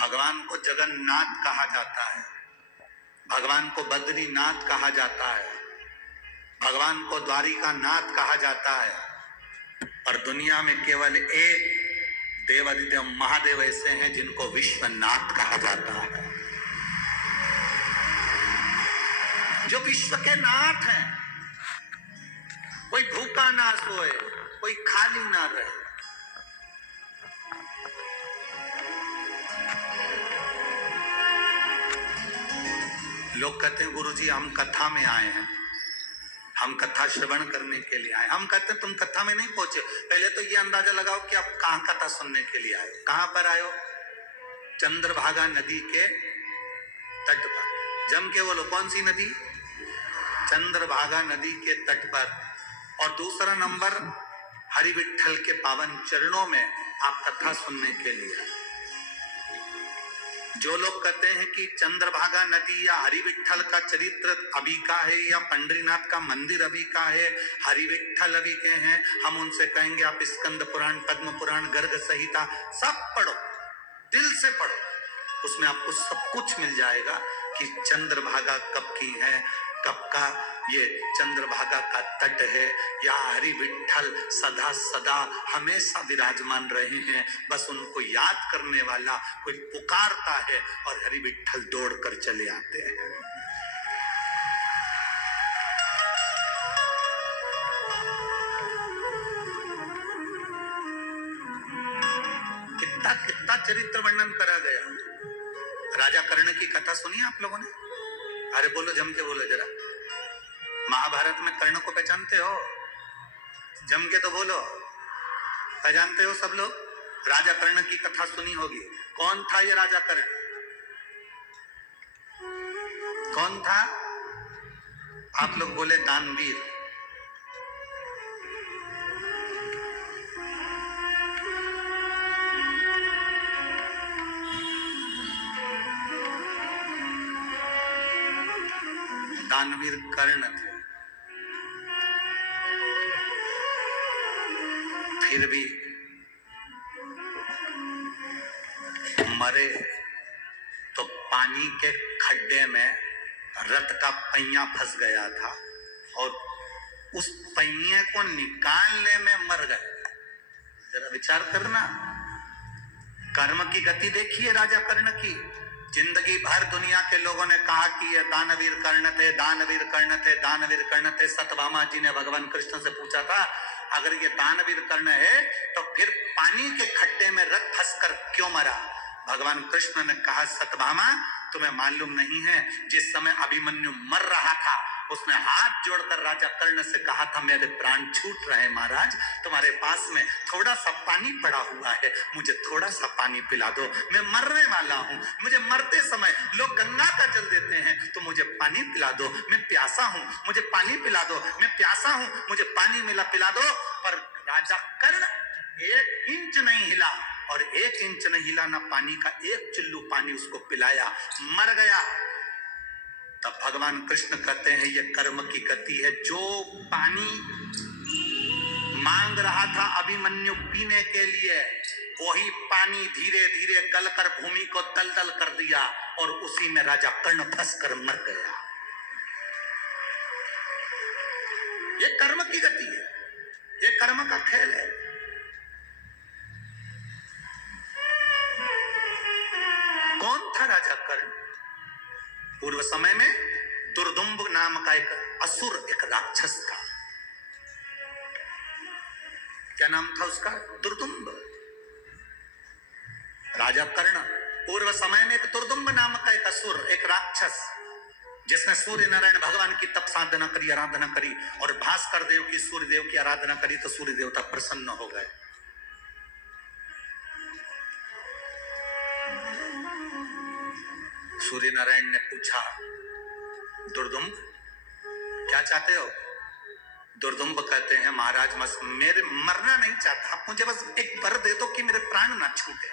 भगवान को जगन्नाथ कहा जाता है, भगवान को बद्रीनाथ कहा जाता है, भगवान को द्वारिका नाथ कहा जाता है। और दुनिया में केवल एक देवादिदेव महादेव ऐसे हैं जिनको विश्वनाथ कहा जाता है, जो विश्व के नाथ हैं। कोई भूखा ना सोए, कोई खाली ना रहे। लोग कहते हैं गुरुजी हम कथा में आए हैं, हम कथा श्रवण करने के लिए आए। हम कहते हैं तुम कथा में नहीं पहुंचे, पहले तो ये अंदाजा लगाओ कि आप कहां कथा सुनने के लिए आए हो। कहां पर आए हो? चंद्रभागा नदी के तट पर। जम के बोलो, कौन सी नदी? चंद्रभागा नदी के तट पर। और दूसरा नंबर, हरि विठ्ठल के पावन चरणों में आप कथा सुनने के लिए आए। जो लोग कहते हैं कि चंद्रभागा नदी या हरि विठ्ठल का चरित्र अभी का है या पंडरीनाथ का मंदिर अभी का है, हरि विठ्ठल अभी के हैं, हम उनसे कहेंगे आप स्कंद पुराण, पद्म पुराण, गर्ग संहिता सब पढ़ो, दिल से पढ़ो, उसमें आपको सब कुछ मिल जाएगा कि चंद्रभागा कब की है, कब का ये चंद्रभागा का तट है। या हरि विठ्ठल सदा सदा हमेशा विराजमान रहे हैं, बस उनको याद करने वाला कोई पुकारता है और हरि विठ्ठल दौड़ कर चले आते हैं। कितना कितना चरित्र वर्णन करा गया। राजा कर्ण की कथा सुनी आप लोगों ने? अरे बोलो, जम के बोलो जरा। महाभारत में कर्ण को पहचानते हो? जम के तो बोलो, पहचानते हो सब लोग? राजा कर्ण की कथा सुनी होगी। कौन था ये राजा कर्ण? कौन था? आप लोग बोले दानवीर। दानवीर कर्ण थे। फिर भी मरे तो पानी के खड्डे में रथ का पहिया फंस गया था और उस पहिए को निकालने में मर गए। जरा विचार करना, कर्म की गति देखिए राजा कर्ण की। जिंदगी भर दुनिया के लोगों ने कहा कि ये दानवीर कर्ण थे, दानवीर कर्ण थे, दानवीर कर्ण थे। सत्यभामा जी ने भगवान कृष्ण से पूछा था, अगर ये दानवीर कर्ण है तो फिर पानी के खड्डे में रथ फंसकर क्यों मरा? भगवान कृष्ण ने कहा, सत्यभामा तुम्हें मालूम नहीं है, जिस समय अभिमन्यु मर रहा था उसने हाथ जोड़कर राजा कर्ण से कहा था, मेरे प्राण छूट रहे महाराज, तुम्हारे पास में थोड़ा सा पानी पड़ा हुआ है, मुझे थोड़ा सा पानी पिला दो, मैं मरने वाला हूं, मुझे मरते समय लोग गंगा का जल देते हैं, तो मुझे पानी पिला दो, मैं प्यासा हूं, मुझे पानी पिला दो, मैं प्यासा हूं, मुझे पानी पिला दो। पर राजा कर्ण 1 इंच नहीं हिला, और 1 इंच नहीं हिला ना पानी का 1 चुल्लू पानी उसको पिलाया, मर गया। तब भगवान कृष्ण कहते हैं ये कर्म की गति है। जो पानी मांग रहा था अभिमन्यु पीने के लिए, वही पानी धीरे धीरे गलकर भूमि को दलदल कर दिया और उसी में राजा कर्ण फंसकर मर गया। ये कर्म की गति है, ये कर्म का खेल है। कौन था राजा कर्ण? पूर्व समय में दुर्दुम्ब नाम का एक असुर, एक राक्षस था। क्या नाम था उसका? दुर्दुम्ब। राजा कर्ण पूर्व समय में एक दुर्दुम्ब नाम का एक असुर, एक राक्षस, जिसने सूर्य नारायण भगवान की तप साधना करी, आराधना करी, और भास्कर देव की, सूर्य देव की आराधना करी तो सूर्य देवता प्रसन्न हो गए। सूर्य नारायण ने पूछा, दुर्दुम्ब क्या चाहते हो? दुर्दुम्ब कहते हैं, महाराज मेरे मरना नहीं चाहता, आप मुझे बस एक वर दे दो कि मेरे प्राण ना छूटे।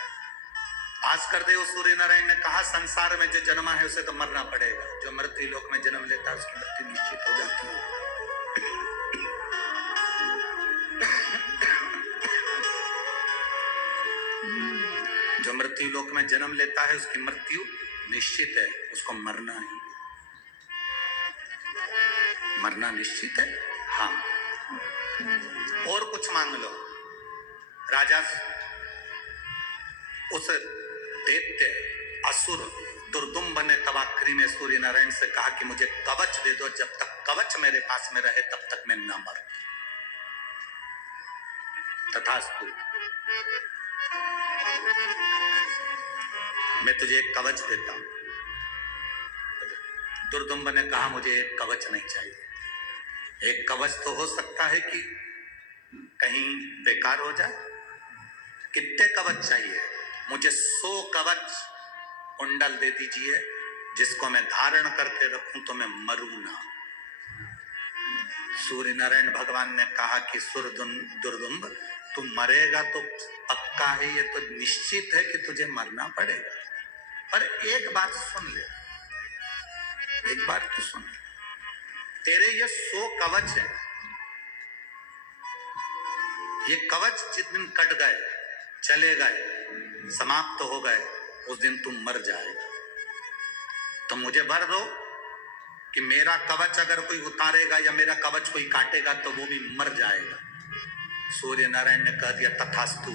भास्कर देव सूर्य नारायण ने कहा, संसार में जो जन्मा है उसे तो मरना पड़ेगा, जो मृत्यु लोक में जन्म लेता है उसकी मृत्यु निश्चित हो जाती है। जो मृत्यु लोक में जन्म लेता है उसकी मृत्यु निश्चित है, उसको मरना ही, मरना निश्चित है। हाँ, और कुछ मांग लो। राजा उस दैत्य असुर दुर्दुम्ब ने तब आखिरी में सूर्य नारायण से कहा कि मुझे कवच दे दो, जब तक कवच मेरे पास में रहे तब तक मैं न मरूं। तथास्तु, मैं तुझे एक कवच देता हूं। दुर्दुम्ब ने कहा मुझे एक कवच नहीं चाहिए। एक कवच तो हो सकता है कि कहीं बेकार हो जाए। कितने कवच चाहिए? मुझे 100 कवच कुंडल दे दीजिए, जिसको मैं धारण करके रखूं तो मैं मरूं ना। सूर्य नारायण भगवान ने कहा कि दुर्दुम्ब, तू मरेगा तो पक्का है, ये तो निश्चित है कि तुझे मरना पड़ेगा। पर एक बात सुन ले, एक बार तो सुन, तेरे ये 100 कवच है, ये कवच जिस दिन कट गए, चले गए, समाप्त हो गए, उस दिन तुम मर जाएगा। तो मुझे वर दो कि मेरा कवच अगर कोई उतारेगा या मेरा कवच कोई काटेगा तो वो भी मर जाएगा। सूर्य नारायण ने कह दिया तथास्तु,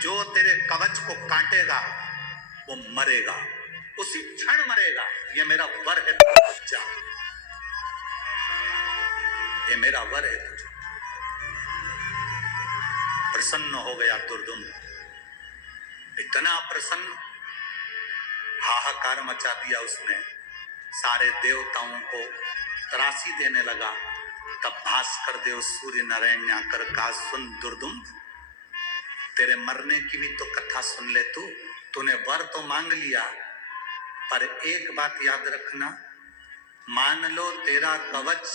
जो तेरे कवच को काटेगा वो मरेगा, उसी क्षण मरेगा। ये मेरा वर है तुझे, ये मेरा वर है तुझे। प्रसन्न हो गया दुर्दुम्ब, इतना प्रसन्न, हाहाकार मचा दिया उसने, सारे देवताओं को त्रासी देने लगा। तब भास्कर देव सूर्य नारायण ने आकर कहा, सुन दुर्दुम्ब, तेरे मरने की भी तो कथा सुन ले। तूने वर तो मांग लिया, पर एक बात याद रखना, मान लो तेरा कवच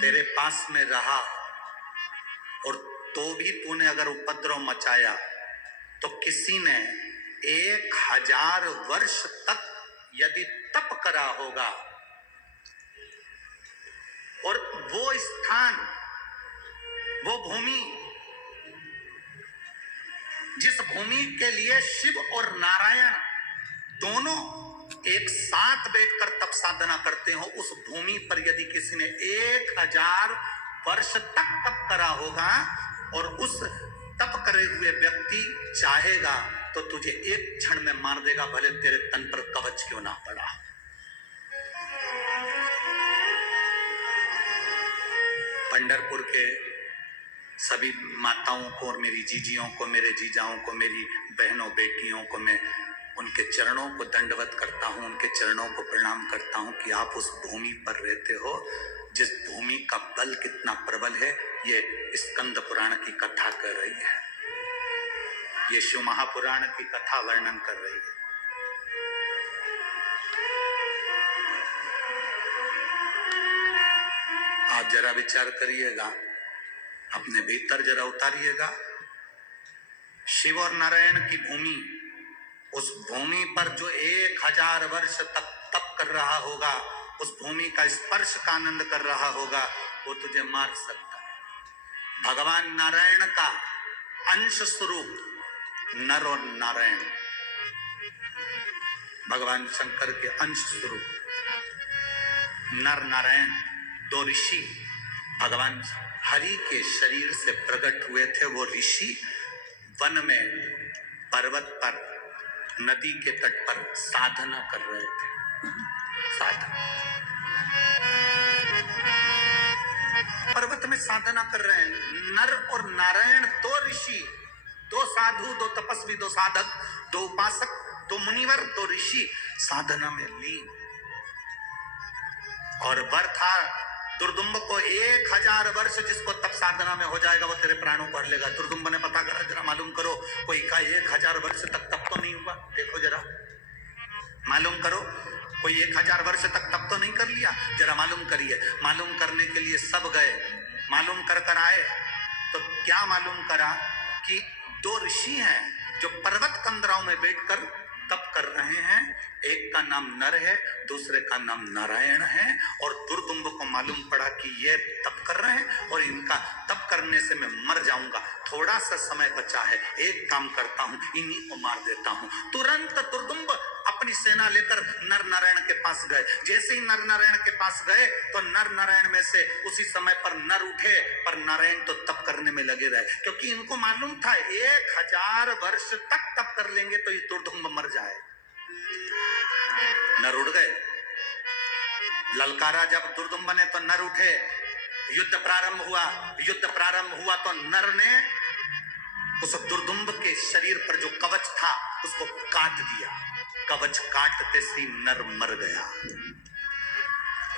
तेरे पास में रहा और तो भी तूने अगर उपद्रव मचाया तो किसी ने 1000 वर्ष तक यदि तप करा होगा और वो स्थान, वो भूमि, जिस भूमि के लिए शिव और नारायण दोनों एक साथ बैठकर तप साधना करते हो, उस भूमि पर यदि किसी ने 1000 वर्ष तक तप करा होगा और उस तप करे हुए व्यक्ति चाहेगा तो तुझे एक क्षण में मार देगा, भले तेरे तन पर कवच क्यों ना पड़ा। पंढरपुर के सभी माताओं को और मेरी जीजियों को, मेरे जीजाओं को, मेरी बहनों बेटियों को मैं उनके चरणों को दंडवत करता हूं, उनके चरणों को प्रणाम करता हूं कि आप उस भूमि पर रहते हो जिस भूमि का बल कितना प्रबल है। ये स्कंद पुराण की कथा कर रही है, ये शिव महापुराण की कथा वर्णन कर रही है। आप जरा विचार करिएगा, अपने भीतर जरा उतारिएगा। शिव और नारायण की भूमि, उस भूमि पर जो 1000 वर्ष तक तप कर रहा होगा, उस भूमि का स्पर्श का आनंद कर रहा होगा, वो तुझे मार सकता है। भगवान नारायण का अंश स्वरूप नर और नारायण, भगवान शंकर के अंश स्वरूप नर नारायण, 2 ऋषि भगवान हरि के शरीर से प्रकट हुए थे। वो ऋषि वन में, पर्वत पर, नदी के तट पर साधना कर रहे थे। साधना, पर्वत में साधना कर रहे हैं। नर और नारायण 2 ऋषि, 2 साधु, 2 तपस्वी, 2 साधक, 2 उपासक, 2 मुनिवर, 2 ऋषि साधना में लीन। और वर था दुर्दुम्ब को 1000 वर्ष जिसको तप साधना में हो जाएगा वो तेरे प्राणों को हर लेगा। दुर्दुम्ब ने पता करा, जरा मालूम करो कोई का 1000 वर्ष तक तप तो नहीं हुआ, देखो जरा मालूम करो, कोई 1000 वर्ष तक तप तो नहीं कर लिया, जरा मालूम करिए। मालूम करने के लिए सब गए, मालूम कर आए तो क्या मालूम करा कि 2 ऋषि हैं जो पर्वत कंदराओं में बैठकर तप कर रहे हैं। एक का नाम नर है, दूसरे का नाम नारायण है। और दुर्दुम्ब को मालूम पड़ा कि ये तप कर रहे हैं और इनका तप कर करने से मैं मर जाऊंगा, थोड़ा सा समय बचा है, एक काम करता हूं, इन्हीं को मार देता हूं। तुरंत दुर्दुम्ब अपनी सेना लेकर नर नारायण के पास गए। जैसे ही नर नारायण के पास गए तो नर नारायण में से उसी समय पर नर उठे, पर नारायण तो तप करने में लगे रहे, क्योंकि इनको मालूम था 1000 वर्ष तक तप कर लेंगे तो ये दुर्दुम्ब मर जाए। नर उठ गए, ललकारा जब दुर्दुम्ब ने तो नर उठे, युद्ध प्रारंभ हुआ। युद्ध प्रारंभ हुआ तो नर ने उस दुर्दुम्ब के शरीर पर जो कवच था उसको काट दिया। कवच काटते ही नर मर गया,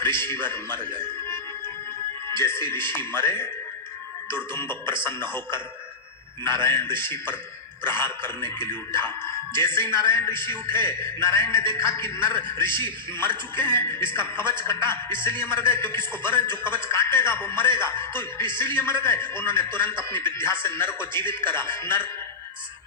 ऋषिवर मर गए। जैसे ऋषि मरे, दुर्दुम्ब प्रसन्न होकर नारायण ऋषि पर प्रहार करने के लिए उठा। जैसे ही नारायण ऋषि उठे, नारायण ने देखा कि नर ऋषि मर चुके हैं, इसका कवच कटा इसलिए मर गए, क्योंकि इसको वर जो कवच काटेगा वो मरेगा, तो इसीलिए मर गए। उन्होंने तुरंत अपनी विद्या से नर को जीवित करा। नर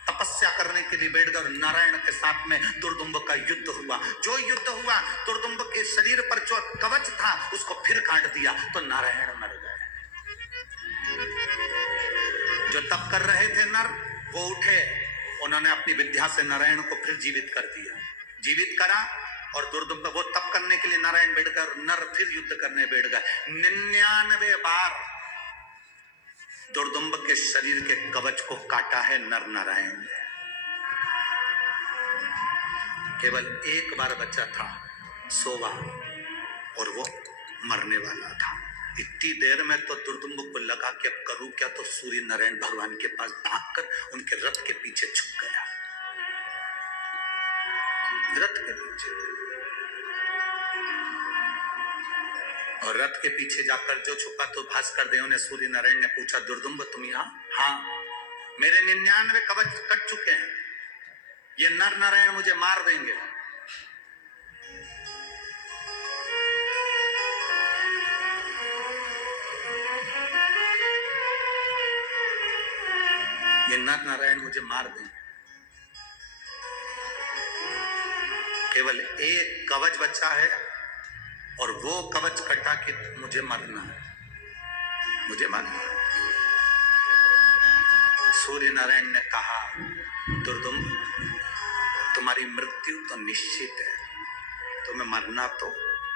तपस्या करने के लिए बैठ गए और नारायण के साथ में दुर्दुम्ब का युद्ध हुआ। जो युद्ध हुआ, दुर्दुम्ब के शरीर पर जो कवच था उसको फिर काट दिया तो नारायण मर गए। जो तप कर रहे थे नर, वो उठे, उन्होंने अपनी विद्या से नारायण को फिर जीवित कर दिया। जीवित करा और दुर्दुम्ब, वो तप करने के लिए नारायण बैठ गए और नर फिर युद्ध करने बैठ गए। 99 बार दुर्दुम्ब के शरीर के कवच को काटा है नर नारायण ने। केवल एक बार बचा था, सोवा, और वो मरने वाला था। इतनी देर में तो दुर्दुम्ब को लगा कि अब करूं क्या, तो सूर्य नारायण भगवान के पास भागकर उनके रथ के पीछे छुप गया। रथ के पीछे, और रथ के पीछे जाकर जो छुपा तो भास्कर देव ने, सूर्य नारायण ने पूछा, दुर्दुम्ब तुम यहाँ? हाँ, मेरे 99 कवच कट चुके हैं, ये नर नारायण मुझे मार देंगे। ये नर नारायण मुझे मार देंगे। केवल एक कवच बचा है और वो कवच कटा कि मुझे मरना है, मुझे मरना है। सूर्य नारायण ने कहा, दुर्दुम्ब तुम्हारी मृत्यु तो निश्चित है, तुम्हें मरना तो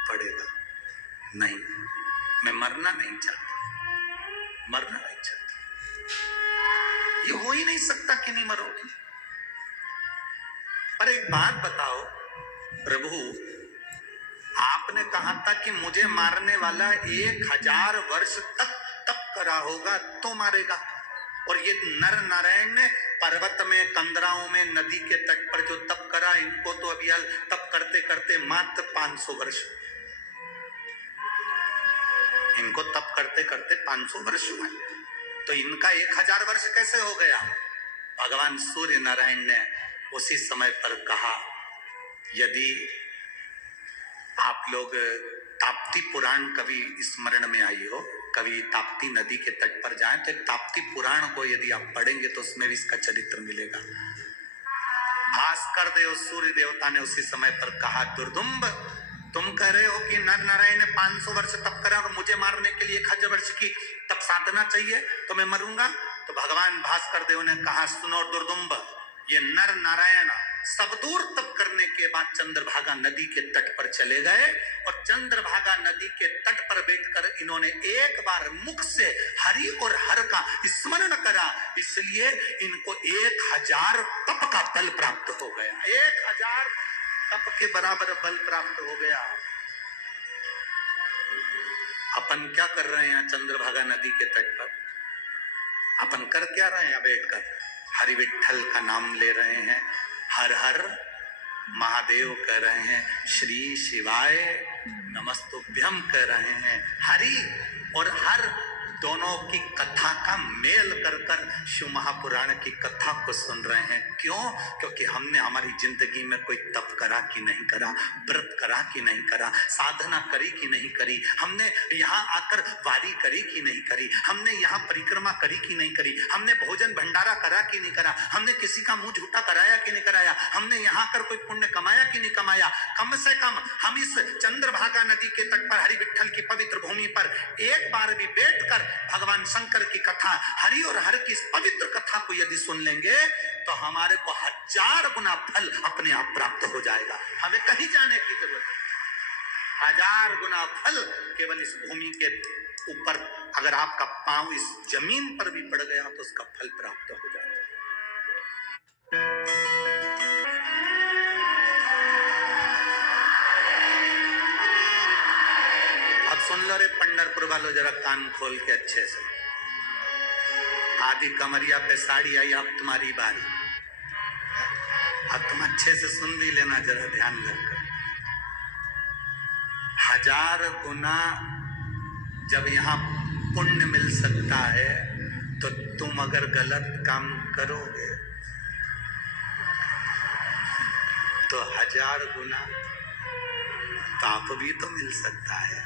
पड़ेगा। नहीं, मैं मरना नहीं चाहता, मरना नहीं चाहता। ये हो ही नहीं सकता कि नहीं मरोगे। पर एक बात बताओ प्रभु, आपने कहा था कि मुझे मारने वाला 1000 वर्ष तक तप करा होगा तो मारेगा, और ये नर नारायण ने पर्वत में, कंदराओं में, नदी के तट पर जो तप करा, इनको तो अभी तप करते करते मात्र 500 वर्ष, इनको तप करते करते 500 वर्ष हुए, तो इनका 1000 वर्ष कैसे हो गया? भगवान सूर्य नारायण ने उसी समय पर कहा, यदि आप लोग ताप्ती पुराण कभी स्मरण में आई हो, कभी ताप्ती नदी के तट पर जाएं तो ताप्ती पुराण को यदि आप पढ़ेंगे तो उसमें भी इसका चरित्र मिलेगा। भास्कर देव सूर्य देवता ने उसी समय पर कहा, दुर्दुम्ब तुम कह रहे हो कि नर नारायण ने 500 वर्ष तप करा और मुझे मारने के लिए 1000 वर्ष की तप साधना चाहिए, तो मैं मरूंगा। तो भगवान भास्कर देव ने कहा, सुनो दुर्दुम्ब, ये नर नारायण सब दूर तप करने के बाद चंद्रभागा नदी के तट पर चले गए, और चंद्रभागा नदी के तट पर बैठकर इन्होंने एक बार मुख से हरि और हर का स्मरण करा, इसलिए इनको 1000 तप का बल प्राप्त हो गया। 1000 तप के बराबर बल प्राप्त हो गया। अपन क्या कर रहे हैं चंद्रभागा नदी के तट पर? अपन कर क्या रहे हैं? बैठकर हरि विठ्ठल का नाम ले रहे हैं, हर हर महादेव कह रहे हैं, श्री शिवाय नमस्तुभ्यम कह रहे हैं। हरि और हर दोनों की कथा का मेल कर कर शिव महापुराण की कथा को सुन रहे हैं। क्यों? क्योंकि हमने हमारी जिंदगी में कोई तप करा कि नहीं करा, व्रत करा कि नहीं करा, साधना करी कि नहीं करी, हमने यहाँ आकर वारी करी कि नहीं करी, हमने यहाँ परिक्रमा करी कि नहीं करी, हमने भोजन भंडारा करा कि नहीं करा, हमने किसी का मुंह झूठा कराया कि नहीं कराया, हमने यहाँ कर कोई पुण्य कमाया कि नहीं कमाया। कम से कम हम इस चंद्रभागा नदी के तट पर हरि विठ्ठल की पवित्र भूमि पर एक बार भी बैठकर भगवान शंकर की कथा, हरि और हर की इस पवित्र कथा को यदि सुन लेंगे तो हमारे को 1000 गुना फल अपने आप प्राप्त हो जाएगा। हमें कहीं जाने की जरूरत नहीं। 1000 गुना फल केवल इस भूमि के ऊपर अगर आपका पांव इस जमीन पर भी पड़ गया तो उसका फल प्राप्त हो जाएगा। अब सुन लो रे पंढरपुर वालों, जरा कान खोल के अच्छे से। आदि कमरिया पे साड़ी आई, अब तुम्हारी बारी। अब तुम अच्छे से सुन भी लेना, जरा ध्यान रखकर। 1000 गुना जब यहां पुण्य मिल सकता है तो तुम अगर गलत काम करोगे तो 1000 गुना पाप भी तो मिल सकता है।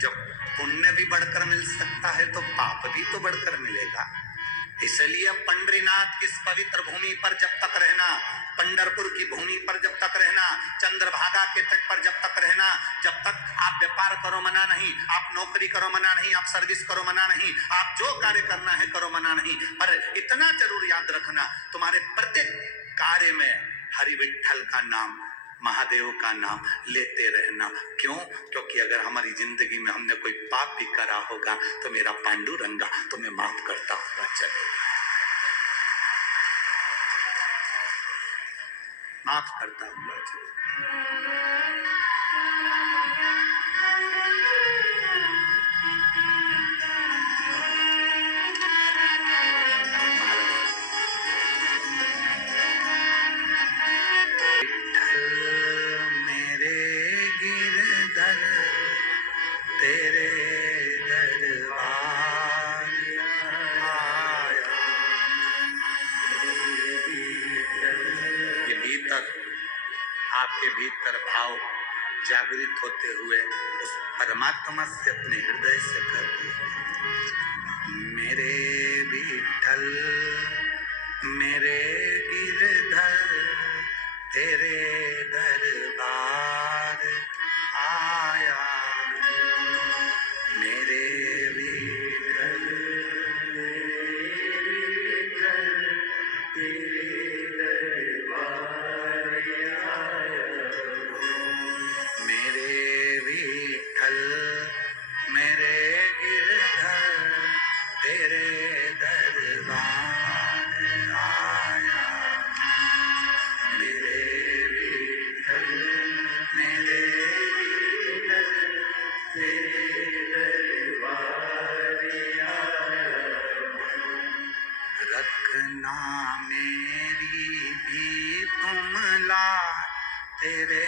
जब पुण्य भी बढ़कर मिल सकता है तो पाप भी तो बढ़कर मिलेगा। इसलिए पंढरीनाथ की इस पवित्र भूमि पर जब तक रहना, पंढरपुर की भूमि पर जब तक रहना, चंद्रभागा के तट पर जब तक रहना, जब तक आप व्यापार करो मना नहीं, आप नौकरी करो मना नहीं, आप सर्विस करो मना नहीं, आप जो कार्य करना है करो मना नहीं, पर इतना जरूर याद रखना, तुम्हारे प्रत्येक कार्य में हरि विठ्ठल का नाम, महादेव का नाम लेते रहना। क्यों? क्योंकि अगर हमारी जिंदगी में हमने कोई पाप भी करा होगा तो मेरा पांडुरंगा तुम्हें माफ करता हुआ चलेगा, माफ करता हुआ चलेगा। तेरे दरबार आया। ये भीतर, आपके भीतर भाव जागृत होते हुए उस परमात्मा से अपने हृदय से कहते, मेरे विठ्ठल मेरे गिरधर तेरे दरबार आया। मेरे विठ्ठल तेरे दरबार आया। मेरे विठ्ठल मेरे गिरधर तेरे दरबार आया। मेरे विठ्ठल मेरे गिरधर तेरे दरबार आया। रखना मेरी भी तुम लाज तेरे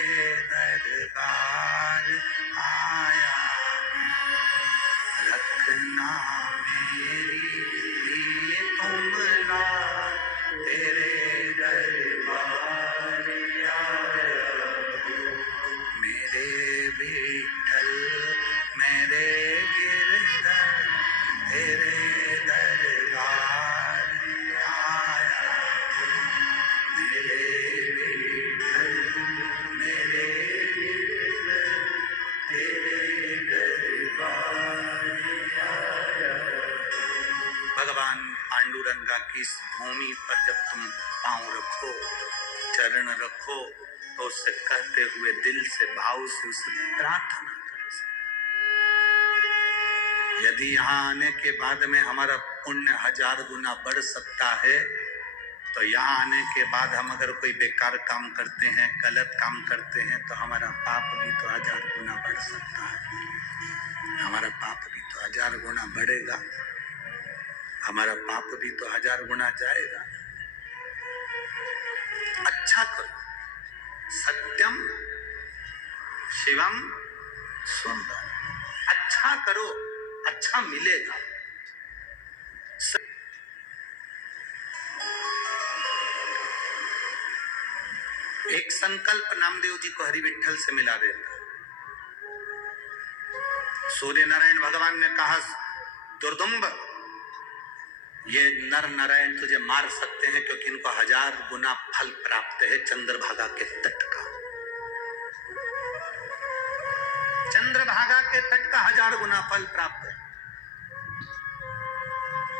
दरबार आया। रखना मेरी भी तुम लाज तेरे दरबार आया। मेरे विठ्ठल मेरे गिरधर तेरे दरबार आया। मेरे विठ्ठल मेरे गिरधर तेरे दरबार आया। भगवान पांडुरंगा की इस भूमि पर जब तुम पांव रखो, चरण रखो, तो उससे कहते हुए दिल से भाव से उसे प्रार्थना करो। यदि यहाँ आने के बाद में हमारा पुण्य 1000 गुना बढ़ सकता है तो यहाँ आने के बाद हम अगर कोई बेकार काम करते हैं, गलत काम करते हैं, तो हमारा पाप भी तो 1000 गुना बढ़ सकता है। हमारा पाप भी तो 1000 गुना बढ़ेगा, हमारा पाप भी तो 1000 गुना जाएगा। अच्छा करो, सत्यम शिवम सुंदर। अच्छा करो, अच्छा मिलेगा। एक संकल्प नामदेव जी को हरि विठ्ठल से मिला देता। सूर्य नारायण भगवान ने कहा, दुर्दुम्ब, ये नर नारायण तुझे मार सकते हैं क्योंकि इनको 1000 गुना फल प्राप्त है चंद्रभागा के तट का। चंद्रभागा के तट का 1000 गुना फल प्राप्त है।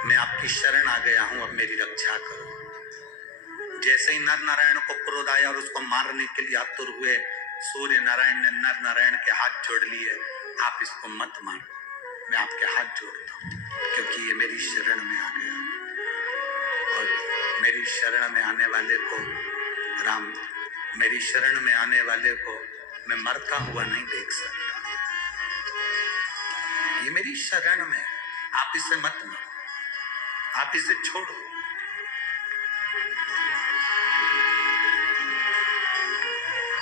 मैं आपकी शरण आ गया हूं, अब मेरी रक्षा करो। जैसे ही नर नारायण को क्रोध आया और उसको मारने के लिए आतुर हुए, सूर्य नारायण ने नर नारायण के हाथ जोड़ लिए, आप इसको मत मारो, मैं आपके हाथ जोड़ता हूं, क्योंकि ये मेरी शरण में आ गया और मेरी शरण में आने वाले को राम, मेरी शरण में आने वाले को मैं मरता हुआ नहीं देख सकता। ये मेरी शरण में, आप इसे मत मारो, आप इसे छोड़ो।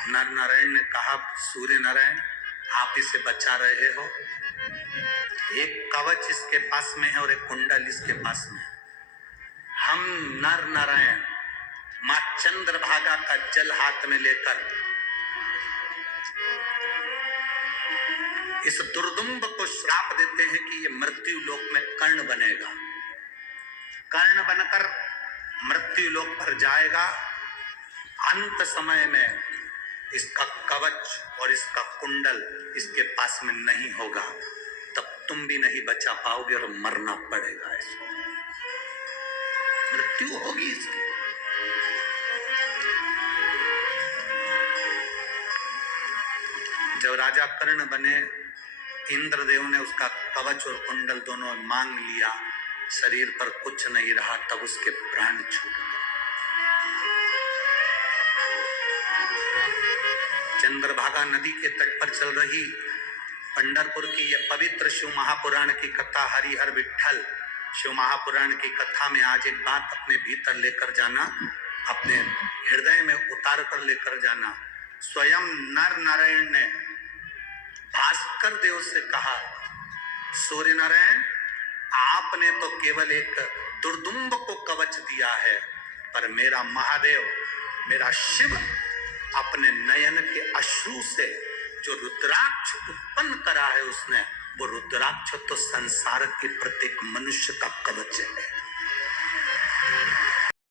नर नारायण ने कहा, सूर्य नारायण आप इसे बचा रहे हो, एक कवच इसके पास में है और एक कुंडल इसके पास में है। हम नर नारायण मां चंद्रभागा का जल हाथ में लेकर इस दुर्दुम्ब को श्राप देते हैं कि ये मृत्यु लोक में कर्ण बनेगा, कर्ण बनकर मृत्यु लोक पर जाएगा। अंत समय में इसका कवच और इसका कुंडल इसके पास में नहीं होगा, तब तुम भी नहीं बचा पाओगे और मरना पड़ेगा, इसको मृत्यु होगी इसकी। जब राजा कर्ण बने, इंद्रदेव ने उसका कवच और कुंडल दोनों मांग लिया, शरीर पर कुछ नहीं रहा, तब उसके प्राण छूट गए। चंद्रभागा नदी के तट पर चल रही पंढरपुर की यह पवित्र शिव महापुराण की कथा, हरिहर विठल शिव महापुराण की कथा में आज एक बात अपने भीतर लेकर जाना, अपने हृदय में उतार कर लेकर जाना। स्वयं नर नारायण ने भास्कर देव से कहा, सूर्य नारायण आपने तो केवल एक दुर्दुम्ब को कवच दिया है, पर मेरा महादेव, मेरा शिव अपने नयन के अश्रु से जो रुद्राक्ष उत्पन्न करा है उसने, वो रुद्राक्ष तो संसार के प्रत्येक मनुष्य का कवच है।